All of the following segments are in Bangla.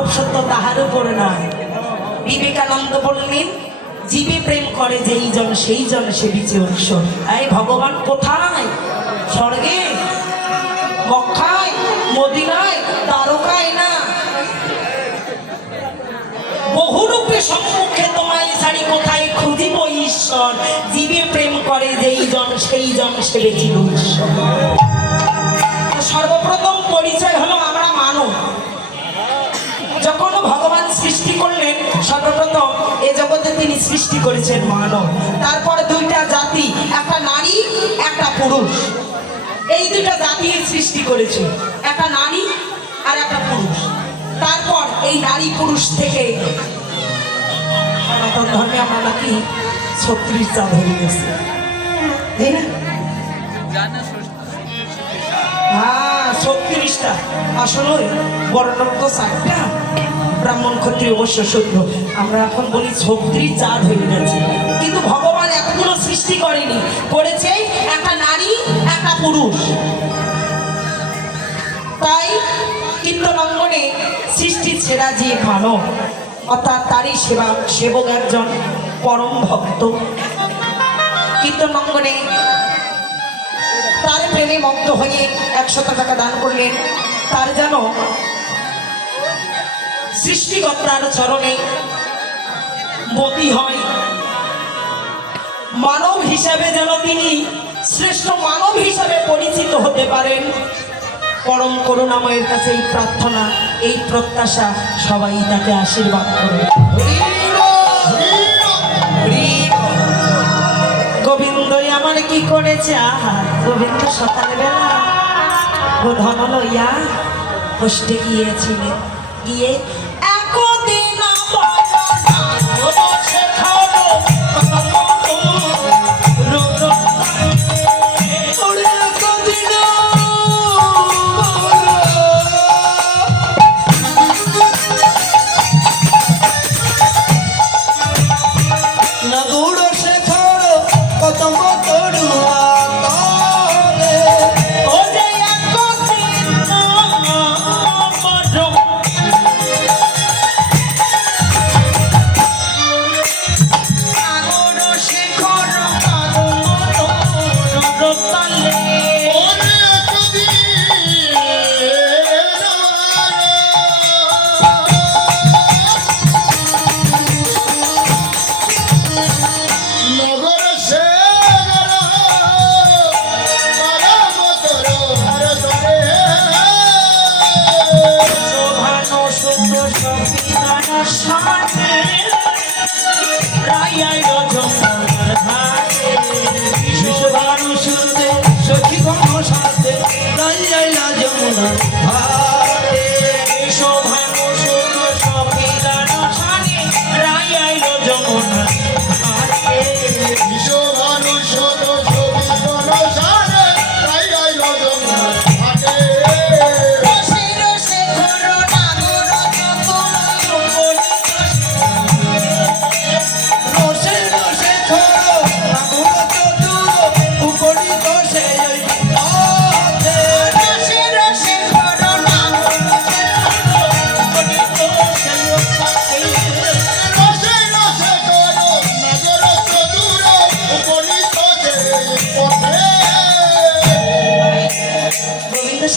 মানব সত্য তাহার উপরে না। বিবেকানন্দ বললেন, জীবে প্রেম করে যেই জন সেই জন সেবিছে ঈশ্বর। এই ভগবান কোথায়? স্বর্গে, মক্কায়, মদিনায়, দ্বারকায় না, বহুরূপে সম্মুখে তোমায় ছাড়ি কোথায় খুঁজিব ঈশ্বর। জীবে প্রেম করে যেই জন সেই জন সেবিছিল ঈশ্বর। সর্বপ্রথম পরিচয় হলো আমরা মানব। যখন ভগবান সৃষ্টি করলেন সর্বপ্রথম এ জগতে তিনি সৃষ্টি করেছেন মানব। তারপরে দুইটা জাতি, একটা নারী একটা পুরুষ, এই দুইটা জাতির সৃষ্টি করেছে, একটা নারী আর একটা পুরুষ। তারপর এই নারী পুরুষ থেকে সনাতন ধর্মে আমরা নাকি 36 চাঁদ হয়ে গেছে, তাই না? হ্যাঁ 36টা। আসলে বর্ণ তো 4টা, ব্রাহ্মণ ক্ষত্রিয় অবশ্য শূদ্র। আমরা এখন বলি 36 চাঁদ হয়ে গেছে, কিন্তু ভগবান এতগুলো সৃষ্টি করেনি, করেছে একটা নারী একটা পুরুষ। তাই কীর্তনঙ্গনে সৃষ্টি ছেড়া যে মানব, অর্থাৎ তারই সেবক একজন পরম ভক্ত। কীর্তনঙ্গনে তার প্রেমে মগ্ন হয়ে 100 টাকা দান করলেন। তার যেন সৃষ্টিকর্তার চরণে মতি হয়, মানব হিসাবে যেন তিনি শ্রেষ্ঠ মানব হিসাবে পরিচিত হতে পারেন। পরম করুণাময়ের কাছে এই প্রার্থনা, এই প্রত্যাশা, সবাই তাকে আশীর্বাদ করবে। গোবিন্দই আমার কি করেছে, আহা গোবিন্দ সকালবেলা গোধন লইয়া কষ্টে গিয়েছিলেন, গিয়ে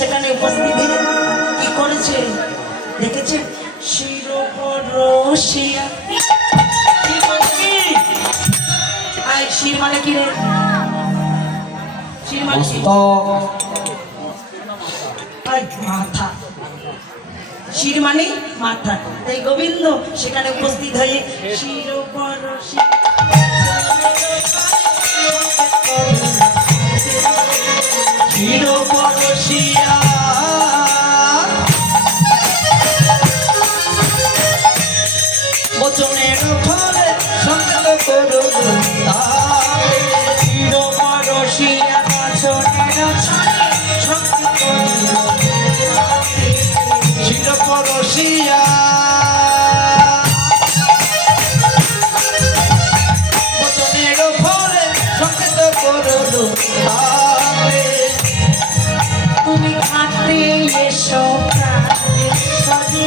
সেখানে উপস্থিত হয়ে কি করেছে দেখেছে, শিরোপরশিয়া। শির মানে কি রে? শির মানে মাথা, শির মানে মাথা। তাই গোবিন্দ সেখানে উপস্থিত হয়ে শিরোপরশিয়া শিরোপরশিয়া বচনের ফলে সংকল্প করুন শিরোপরশিয়া বচনের শিরোপরশিয়া বচনের ফলে সংকল্প করুন তুমি খাতে এসো প্রাণেশ্বরী।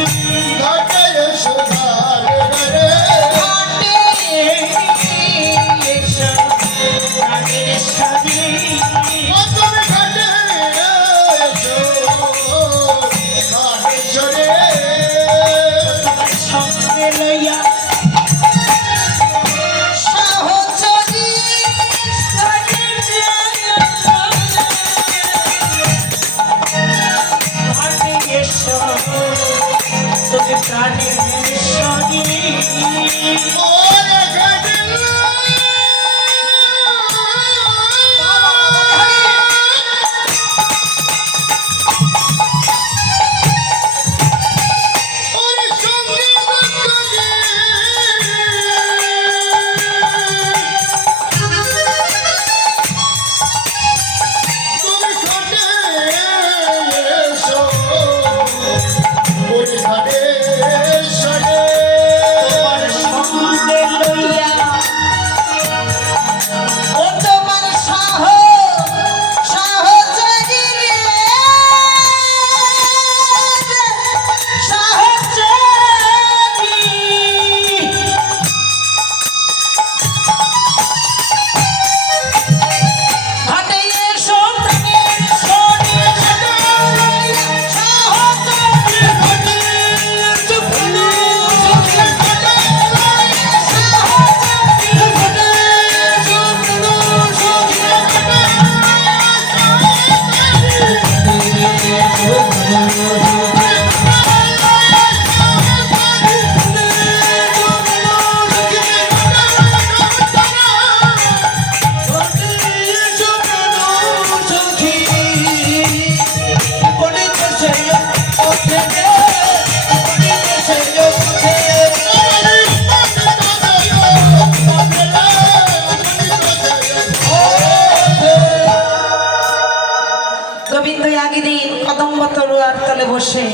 বসে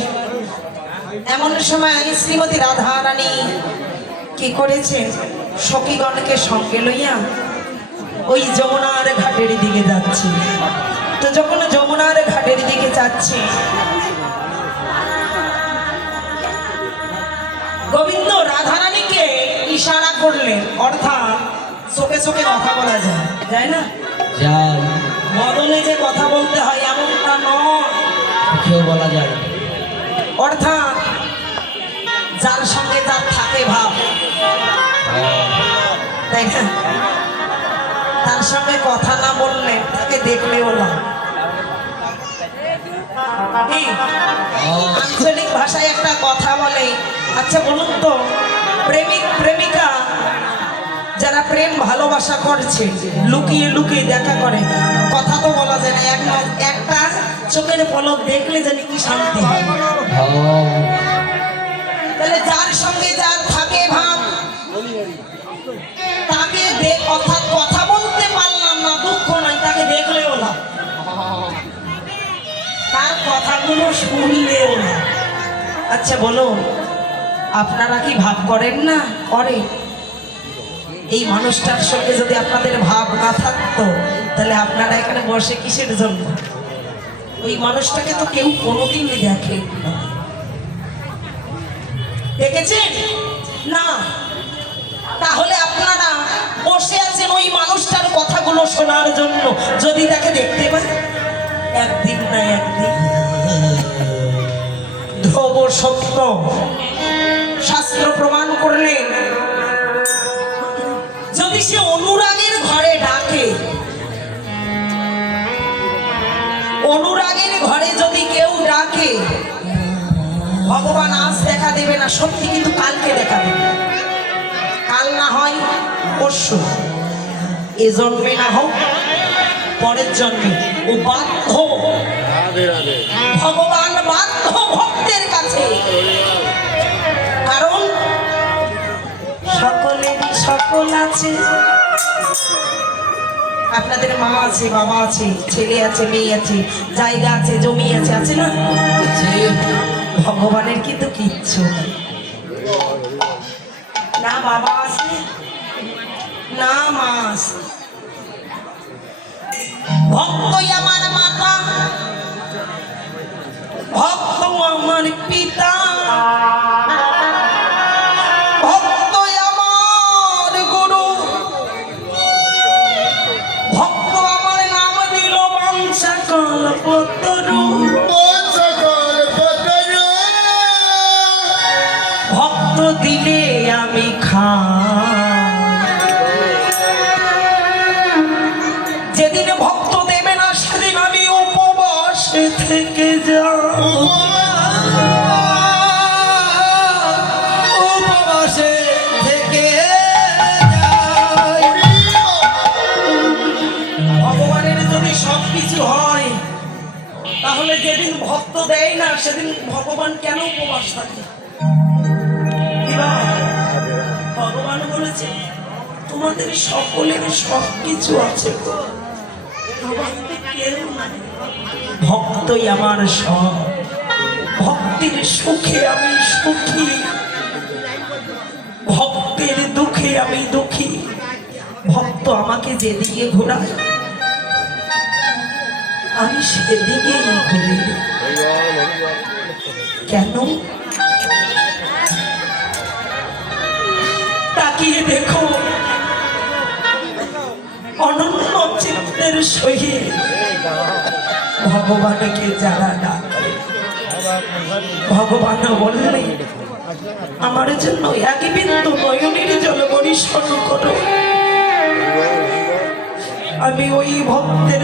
এমন সময় শ্রীমতী রাধা রানী কি করেছে, সখীগণকে সঙ্গে লইয়া ওই যমুনার ঘাটের দিকে যাচ্ছে। তো যখন যমুনার ঘাটের দিকে যাচ্ছে, গোবিন্দ রাধা রানীকে ইশারা করলেন, অর্থাৎ চোখে চোখে কথা বলা যায় না? বদলে যে কথা বলতে হয় এমনটা নয়, কেউ বলা যায়। অর্থাৎ যার সঙ্গে যার থাকে ভাব, তাই না? তার সঙ্গে কথা না বললে তাকে দেখলেও না। আঞ্চলিক ভাষায় একটা কথা বলে, আচ্ছা বলুন তো, প্রেমিক প্রেমিকা যারা প্রেম ভালোবাসা করছে লুকিয়ে লুকিয়ে দেখা করে, কথা তো বলা যায় না, একটা চোখের পলক দেখলে জানি কি শান্তি হয়। তাহলে যার সঙ্গে যার থাকে ভাব, তাকে অর্থাৎ কথা বলতে পারলাম না, দুঃখ নয়, তাকে দেখলেও না, তার কথাগুলো শুনলেও না। আচ্ছা বলুন, আপনারা কি ভাব করেন না? করে। এই মানুষটার সঙ্গে যদি আপনাদের ভাব না থাকতো, তাহলে আপনারা এখানে বসে কিসের জন্য? ওই মানুষটাকে তো কেউ কোনোদিন দেখে, দেখেছেন না? তাহলে আপনারা বসে আছেন ওই মানুষটার কথাগুলো শোনার জন্য। যদি তাকে দেখতে পান একদিন না একদিন, ধ্রুব সত্য শাস্ত্র প্রমাণ করলেন, যদি সে অনুরাগের ঘরে ডাকে, অনুরাগের ঘরে যদি কেউ ডাকে, ভগবান আজ দেখা দেবে না সত্যি, কিন্তু কালকে দেখা দেবে। কাল না হয় পরশু, এ জন্মে না হোক পরের জন্মে, ও বাধ্য, ভগবান বাধ্য ভক্তের কাছে। কারণ সকলেরই সকল আছে। আপনাদের মা আছে, বাবা আছে, ছেলে আছে, মেয়ে আছে, জায়গা আছে, জমি আছে, আছে না? ভগবানের কিন্তু কিচ্ছু না, বাবা আছে না, মা আছে। ভক্তই আমার মাতা, ভক্ত আমার পিতা, দিলে আমি যেদিন ভক্ত দেবে না সেদিন আমি উপবাসে থেকে যাব। উপবাসে থেকে যাই। ভগবানের যদি সবকিছু হয় তাহলে যেদিন ভক্ত দেয় না সেদিন ভগবান কেন উপবাস থাকে? ভগবান বলেছে তোমাদের সকলের সবকিছু আছে, আমাদের কেউ নাই। ভক্তই আমার সব, ভক্তির সুখে আমি সুখী, ভক্তের দুঃখে আমি দুঃখী। ভক্ত আমাকে যেদিকে ঘোরায় আমি সেদিকেই ঘুরি। কেন? তাকিয়ে দেখো অনন্য চিত্তের সহিত ভগবানকে যারা ডাকে, ভগবান বললেন আমার জন্য এক বিন্দু নয়নের জল বরিশন করো। আমি ওই ভক্তের